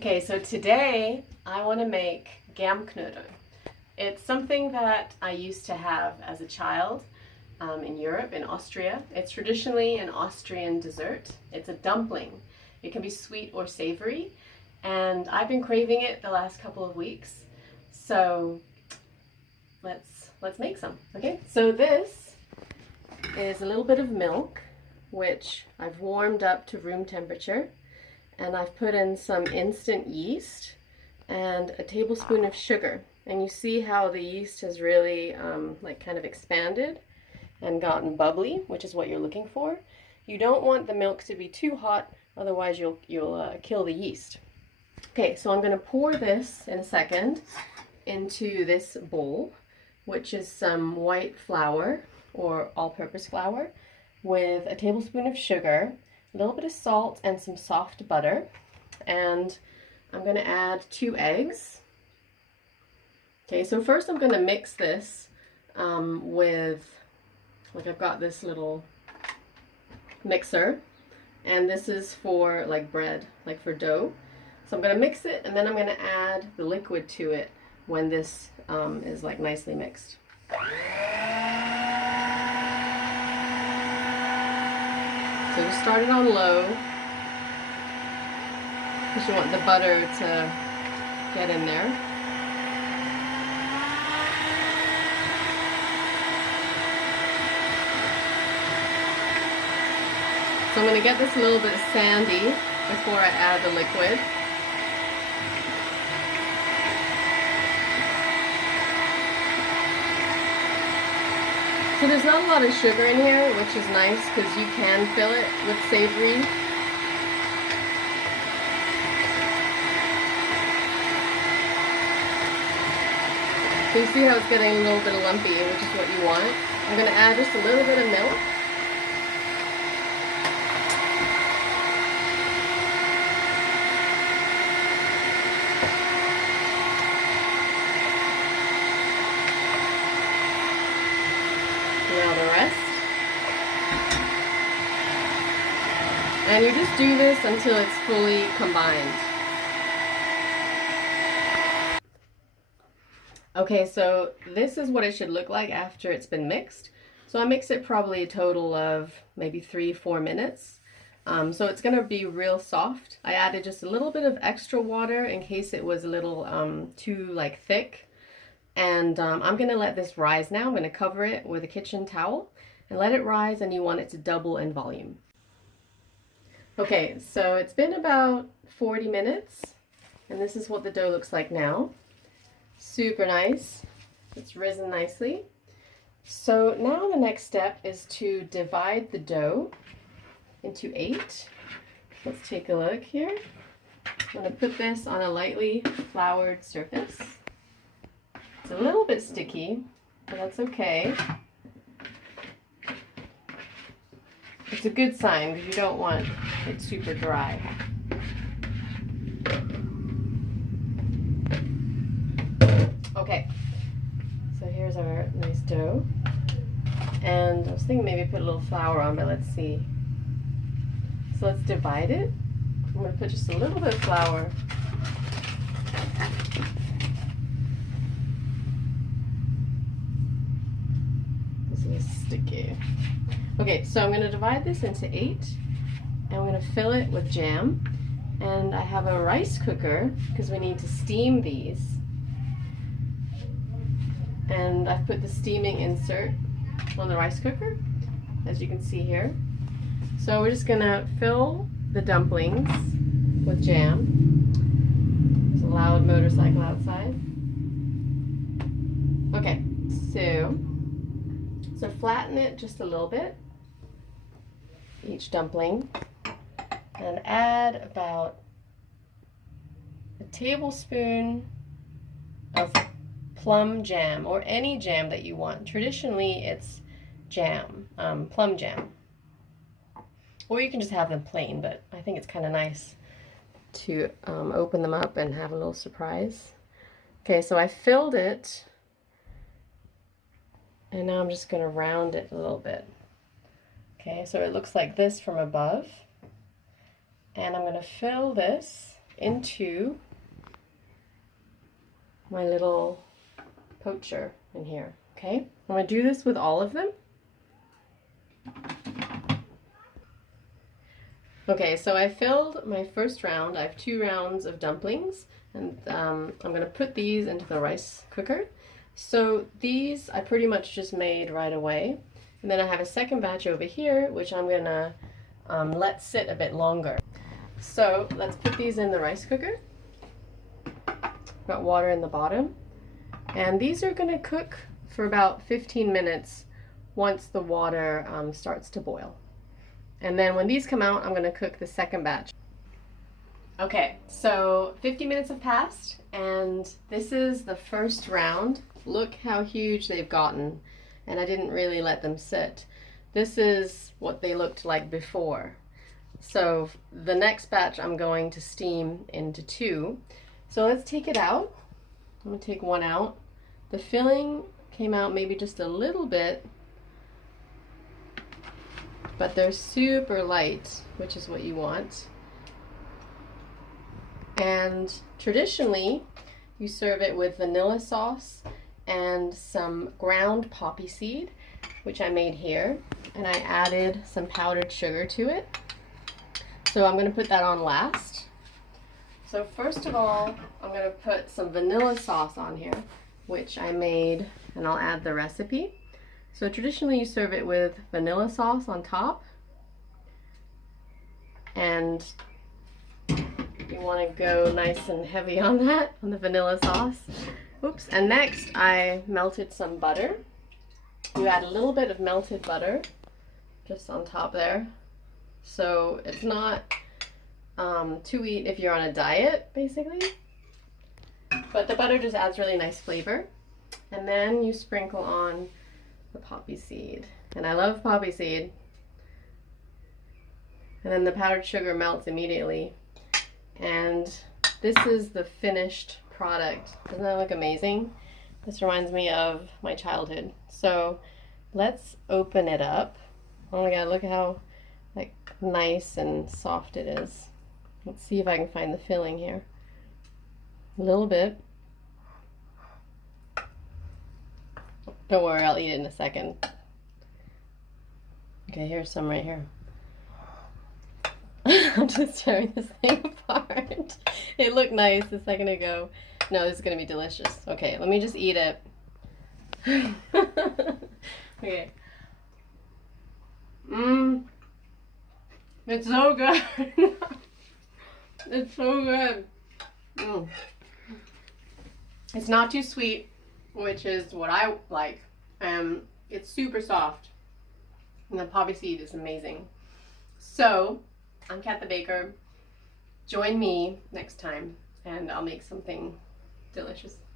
Okay, so today I want to make Germknödel. It's something that I used to have as a child in Europe, in Austria. It's traditionally an Austrian dessert. It's a dumpling. It can be sweet or savory, and I've been craving it the last couple of weeks. So let's make some. Okay, so this is a little bit of milk, which I've warmed up to room temperature. And I've put in some instant yeast and a tablespoon of sugar. And you see how the yeast has really kind of expanded and gotten bubbly, which is what you're looking for. You don't want the milk to be too hot, otherwise you'll kill the yeast. Okay, so I'm going to pour this in a second into this bowl, which is some white flour or all-purpose flour with a tablespoon of sugar, a little bit of salt, and some soft butter. And I'm going to add 2 eggs. Okay, so first I'm going to mix this with, I've got this little mixer, and this is for bread, for dough. So I'm going to mix it, and then I'm going to add the liquid to it when this is nicely mixed. So just start it on low, because you want the butter to get in there. So I'm going to get this a little bit sandy before I add the liquid. So there's not a lot of sugar in here, which is nice because you can fill it with savory. So you see how it's getting a little bit lumpy, which is what you want. I'm going to add just a little bit of milk. Now the rest. And you just do this until it's fully combined. Okay, so this is what it should look like after it's been mixed. So I mixed it probably a total of maybe 3-4 minutes. So it's going to be real soft. I added just a little bit of extra water in case it was a little too thick. And I'm going to let this rise now. I'm going to cover it with a kitchen towel and let it rise, and you want it to double in volume. Okay, so it's been about 40 minutes, and this is what the dough looks like now. Super nice. It's risen nicely. So now the next step is to divide the dough into 8. Let's take a look here. I'm going to put this on a lightly floured surface. It's a little bit sticky, but that's okay. It's a good sign because you don't want it super dry. Okay, so here's our nice dough. And I was thinking maybe put a little flour on, but let's see. So let's divide it. I'm going to put just a little bit of flour. This is sticky. Okay, so I'm going to divide this into 8, and I'm going to fill it with jam. And I have a rice cooker because we need to steam these. And I've put the steaming insert on the rice cooker, as you can see here. So we're just going to fill the dumplings with jam. There's a loud motorcycle outside. Okay, so flatten it just a little bit, each dumpling, and add about a tablespoon of plum jam, or any jam that you want. Traditionally it's jam, plum jam, or you can just have them plain, but I think it's kind of nice to open them up and have a little surprise. Okay, so I filled it, and now I'm just going to round it a little bit. Okay, so it looks like this from above, and I'm going to fill this into my little poacher in here, okay? I'm going to do this with all of them. Okay, so I filled my first round. I have 2 rounds of dumplings, and I'm going to put these into the rice cooker. So these I pretty much just made right away. And then I have a second batch over here, which I'm going to let sit a bit longer. So let's put these in the rice cooker. Got water in the bottom. And these are going to cook for about 15 minutes once the water starts to boil. And then when these come out, I'm going to cook the second batch. Okay, so 50 minutes have passed, and this is the first round. Look how huge they've gotten, and I didn't really let them sit. This is what they looked like before. So the next batch I'm going to steam into 2. So let's take it out. I'm going to take one out. The filling came out maybe just a little bit, but they're super light, which is what you want. And traditionally, you serve it with vanilla sauce and some ground poppy seed, which I made here. And I added some powdered sugar to it. So I'm going to put that on last. So first of all, I'm going to put some vanilla sauce on here, which I made, and I'll add the recipe. So traditionally you serve it with vanilla sauce on top, and you want to go nice and heavy on that, on the vanilla sauce. Oops. And next I melted some butter. You add a little bit of melted butter just on top there. So it's not to eat if you're on a diet, basically. But the butter just adds really nice flavor. And then you sprinkle on the poppy seed. And I love poppy seed. And then the powdered sugar melts immediately. And this is the finished product. Doesn't that look amazing? This reminds me of my childhood. So let's open it up. Oh my god, look how like nice and soft it is. Let's see if I can find the filling here. A little bit. Don't worry, I'll eat it in a second. Okay, here's some right here. I'm just tearing this thing apart. It looked nice a second ago. No, this is gonna be delicious. Okay, let me just eat it. Okay. It's so good. It's so good. It's not too sweet, which is what I like. It's super soft. And the poppy seed is amazing. So, I'm Kat the Baker. Join me next time and I'll make something delicious.